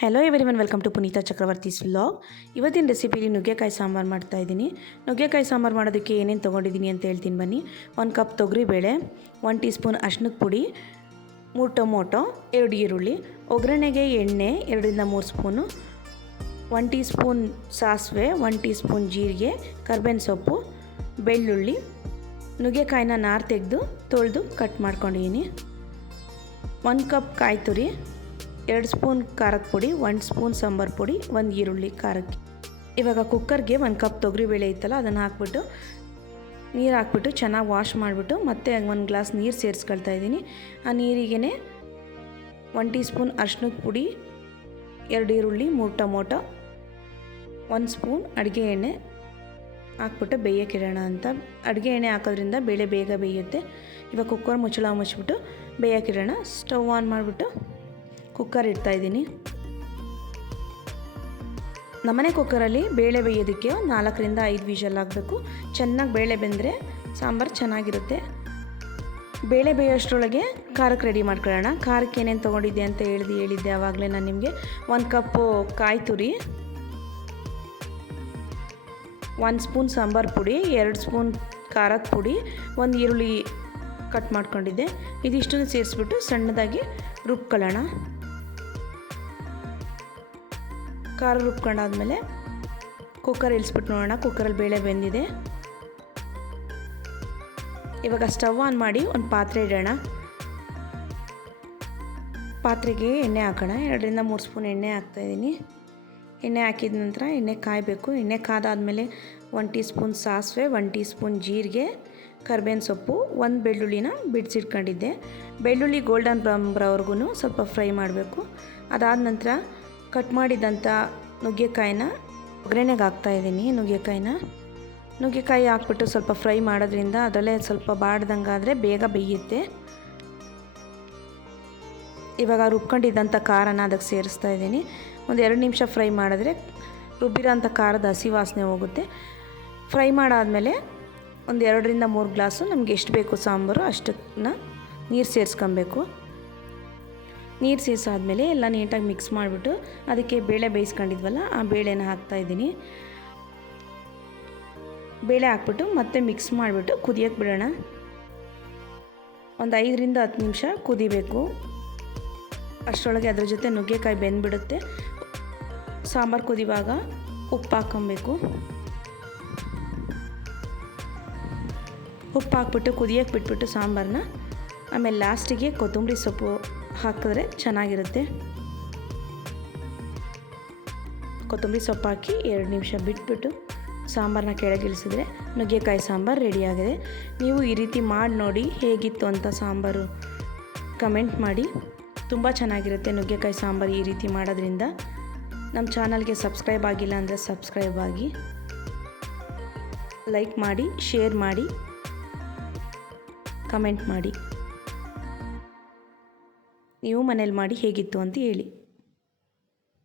Hello everyone, welcome to Puneetha Chakravarthi's vlog. ಇವತ್ತಿನ ರೆಸಿಪಿಲಿ ನುಗ್ಗೆಕಾಯಿ ಸಾಂಬಾರು ಮಾಡ್ತಾಯಿದ್ದೀನಿ. ನುಗ್ಗೆಕಾಯಿ ಸಾಂಬಾರು ಮಾಡೋದಕ್ಕೆ ಏನೇನು ತೊಗೊಂಡಿದ್ದೀನಿ ಅಂತ ಹೇಳ್ತೀನಿ ಬನ್ನಿ. 1 ಕಪ್ ತೊಗರಿಬೇಳೆ, 1 ಟೀ ಸ್ಪೂನ್ ಅರಿಶಿನದ ಪುಡಿ, 3 ಟೊಮೊಟೊ, 2 ಈರುಳ್ಳಿ, ಒಗ್ಗರಣೆಗೆ ಎಣ್ಣೆ 2-3 ಸ್ಪೂನು, 1 ಟೀ ಸ್ಪೂನ್ ಸಾಸಿವೆ, 1 ಟೀ ಸ್ಪೂನ್ ಜೀರಿಗೆ, ಕರ್ಬೇವಿನ ಸೊಪ್ಪು, ಬೆಳ್ಳುಳ್ಳಿ, ನುಗ್ಗೆಕಾಯಿನ ನಾರು ತೆಗೆದು ತೊಳೆದು ಕಟ್ ಮಾಡ್ಕೊಂಡಿದ್ದೀನಿ, 1 ಕಪ್ ಕಾಯಿ ತುರಿ, 2 ಸ್ಪೂನ್ ಖಾರದ ಪುಡಿ, 1 ಸ್ಪೂನ್ ಸಾಂಬಾರು ಪುಡಿ, 1 ಈರುಳ್ಳಿ ಖಾರಕ್ಕೆ. ಇವಾಗ ಕುಕ್ಕರ್ಗೆ 1 ಕಪ್ ತೊಗರಿಬೇಳೆ ಇತ್ತಲ್ಲ ಅದನ್ನು ಹಾಕ್ಬಿಟ್ಟು ನೀರು ಹಾಕ್ಬಿಟ್ಟು ಚೆನ್ನಾಗಿ ವಾಶ್ ಮಾಡಿಬಿಟ್ಟು ಮತ್ತೆ 1 ಗ್ಲಾಸ್ ನೀರು ಸೇರಿಸ್ಕೊಳ್ತಾ ಇದ್ದೀನಿ. ಆ ನೀರಿಗೇ 1 ಟೀ ಸ್ಪೂನ್ ಅರಿಶಿನದ ಪುಡಿ, 2 ಈರುಳ್ಳಿ, 3 ಟೊಮೊಟೊ, 1 ಸ್ಪೂನ್ ಅಡುಗೆ ಎಣ್ಣೆ ಹಾಕ್ಬಿಟ್ಟು ಬೇಯೋಕ್ಕಿಡೋಣ ಅಂತ. ಅಡುಗೆ ಎಣ್ಣೆ ಹಾಕೋದ್ರಿಂದ ಬೇಳೆ ಬೇಗ ಬೇಯುತ್ತೆ. ಇವಾಗ ಕುಕ್ಕರ್ ಮುಚ್ಚಳ ಮುಚ್ಚಿಬಿಟ್ಟು ಬೇಯೋಕ್ಕಿಡೋಣ. ಸ್ಟವ್ ಆನ್ ಮಾಡಿಬಿಟ್ಟು ಕುಕ್ಕರ್ ಇಡ್ತಾಯಿದ್ದೀನಿ. ನಮ್ಮನೆ ಕುಕ್ಕರಲ್ಲಿ ಬೇಳೆ ಬೇಯೋದಕ್ಕೆ 4-5 ವಿಷಲ್ ಆಗಬೇಕು. ಚೆನ್ನಾಗಿ ಬೇಳೆ ಬೆಂದರೆ ಸಾಂಬಾರು ಚೆನ್ನಾಗಿರುತ್ತೆ. ಬೇಳೆ ಬೇಯೋಷ್ಟರೊಳಗೆ ಖಾರಕ್ಕೆ ರೆಡಿ ಮಾಡ್ಕೊಳ್ಳೋಣ. ಖಾರಕ್ಕೆ ಏನೇನು ತೊಗೊಂಡಿದ್ದೆ ಅಂತ ಹೇಳಿದ್ದೆ ಆವಾಗಲೇ ನಾನು ನಿಮಗೆ. 1 ಕಪ್ಪು ಕಾಯಿ ತುರಿ, 1 ಸ್ಪೂನ್ ಸಾಂಬಾರು ಪುಡಿ, 2 ಸ್ಪೂನ್ ಖಾರದ ಪುಡಿ, 1 ಈರುಳ್ಳಿ ಕಟ್ ಮಾಡ್ಕೊಂಡಿದ್ದೆ. ಇದಿಷ್ಟನ್ನು ಸೇರಿಸ್ಬಿಟ್ಟು ಸಣ್ಣದಾಗಿ ರುಬ್ಕೊಳ್ಳೋಣ. ಖಾರ ರುಬ್ಕೊಂಡಾದ್ಮೇಲೆ ಕುಕ್ಕರ್ ಇಳಿಸ್ಬಿಟ್ಟು ನೋಡೋಣ ಕುಕ್ಕರಲ್ಲಿ ಬೇಳೆ ಬೆಂದಿದೆ. ಇವಾಗ ಸ್ಟವ್ ಆನ್ ಮಾಡಿ ಒಂದು ಪಾತ್ರೆ ಇಡೋಣ. ಪಾತ್ರೆಗೆ ಎಣ್ಣೆ ಹಾಕೋಣ. 2-3 ಸ್ಪೂನ್ ಎಣ್ಣೆ ಹಾಕ್ತಾಯಿದ್ದೀನಿ. ಎಣ್ಣೆ ಹಾಕಿದ ನಂತರ ಎಣ್ಣೆ ಕಾಯಬೇಕು. ಎಣ್ಣೆ ಕಾದಾದಮೇಲೆ 1 ಟೀ ಸ್ಪೂನ್ ಸಾಸಿವೆ, 1 ಟೀ ಸ್ಪೂನ್ ಜೀರಿಗೆ, ಕರ್ಬೇವಿನ ಸೊಪ್ಪು, 1 ಬೆಳ್ಳುಳ್ಳಿನ ಬಿಡಿಸಿಟ್ಕೊಂಡಿದ್ದೆ. ಬೆಳ್ಳುಳ್ಳಿ ಗೋಲ್ಡನ್ ಬ್ರೌನ್ ಬರೋವರೆಗೂ ಸ್ವಲ್ಪ ಫ್ರೈ ಮಾಡಬೇಕು. ಅದಾದ ನಂತರ ಕಟ್ ಮಾಡಿದಂಥ ನುಗ್ಗೆಕಾಯಿನ ಒಗ್ಗರಣೆಗೆ ಹಾಕ್ತಾಯಿದ್ದೀನಿ. ನುಗ್ಗೆಕಾಯಿ ಹಾಕ್ಬಿಟ್ಟು ಸ್ವಲ್ಪ ಫ್ರೈ ಮಾಡೋದ್ರಿಂದ ಅದರಲ್ಲೇ ಸ್ವಲ್ಪ ಬಾಡ್ದಂಗಾದರೆ ಬೇಗ ಬೇಯುತ್ತೆ. ಇವಾಗ ರುಬ್ಕೊಂಡಿದ್ದಂಥ ಖಾರನ ಅದಕ್ಕೆ ಸೇರಿಸ್ತಾ ಇದ್ದೀನಿ. ಒಂದು 2 ನಿಮಿಷ ಫ್ರೈ ಮಾಡಿದ್ರೆ ರುಬ್ಬಿರೋಂಥ ಖಾರದ ಹಸಿ ವಾಸನೆ ಹೋಗುತ್ತೆ. ಫ್ರೈ ಮಾಡಾದಮೇಲೆ ಒಂದು 2-3 ಗ್ಲಾಸು ನಮಗೆ ಎಷ್ಟು ಬೇಕು ಸಾಂಬಾರು ಅಷ್ಟನ್ನು ನೀರು ಸೇರಿಸ್ಕೊಬೇಕು. ನೀರು ಸೇರಿಸಾದ್ಮೇಲೆ ಎಲ್ಲ ನೀಟಾಗಿ ಮಿಕ್ಸ್ ಮಾಡಿಬಿಟ್ಟು ಅದಕ್ಕೆ ಬೇಳೆ ಬೇಯಿಸ್ಕೊಂಡಿದ್ವಲ್ಲ ಆ ಬೇಳೆನ ಹಾಕ್ತಾಯಿದ್ದೀನಿ. ಬೇಳೆ ಹಾಕ್ಬಿಟ್ಟು ಮತ್ತೆ ಮಿಕ್ಸ್ ಮಾಡಿಬಿಟ್ಟು ಕುದಿಯೋಕ್ಕೆ ಬಿಡೋಣ. ಒಂದು 5-10 ನಿಮಿಷ ಕುದಿಬೇಕು. ಅಷ್ಟರೊಳಗೆ ಅದ್ರ ಜೊತೆ ನುಗ್ಗೆಕಾಯಿ ಬೆಂದ್ಬಿಡುತ್ತೆ. ಸಾಂಬಾರು ಕುದಿವಾಗ ಉಪ್ಪು ಹಾಕ್ಕೊಬೇಕು. ಉಪ್ಪು ಹಾಕ್ಬಿಟ್ಟು ಕುದಿಯೋಕ್ಕೆ ಬಿಟ್ಬಿಟ್ಟು ಸಾಂಬಾರನ್ನ ಆಮೇಲೆ ಲಾಸ್ಟಿಗೆ ಕೊತ್ತಂಬರಿ ಸೊಪ್ಪು ಹಾಕಿದ್ರೆ ಚೆನ್ನಾಗಿರುತ್ತೆ. ಕೊತ್ತಂಬರಿ ಸೊಪ್ಪು ಹಾಕಿ 2 ನಿಮಿಷ ಬಿಟ್ಬಿಟ್ಟು ಸಾಂಬಾರನ್ನ ಕೆಳಗಿಳಿಸಿದ್ರೆ ನುಗ್ಗೆಕಾಯಿ ಸಾಂಬಾರು ರೆಡಿಯಾಗಿದೆ. ನೀವು ಈ ರೀತಿ ಮಾಡಿ ನೋಡಿ ಹೇಗಿತ್ತು ಅಂತ ಸಾಂಬಾರು ಕಮೆಂಟ್ ಮಾಡಿ. ತುಂಬ ಚೆನ್ನಾಗಿರುತ್ತೆ ನುಗ್ಗೆಕಾಯಿ ಸಾಂಬಾರು ಈ ರೀತಿ ಮಾಡೋದ್ರಿಂದ. ನಮ್ಮ ಚಾನಲ್ಗೆ ಸಬ್ಸ್ಕ್ರೈಬ್ ಆಗಿಲ್ಲ ಅಂದರೆ ಸಬ್ಸ್ಕ್ರೈಬ್ ಆಗಿ, ಲೈಕ್ ಮಾಡಿ, ಶೇರ್ ಮಾಡಿ, ಕಮೆಂಟ್ ಮಾಡಿ. ನೀವು ಮನೇಲಿ ಮಾಡಿ ಹೇಗಿತ್ತು ಅಂತ ಹೇಳಿ.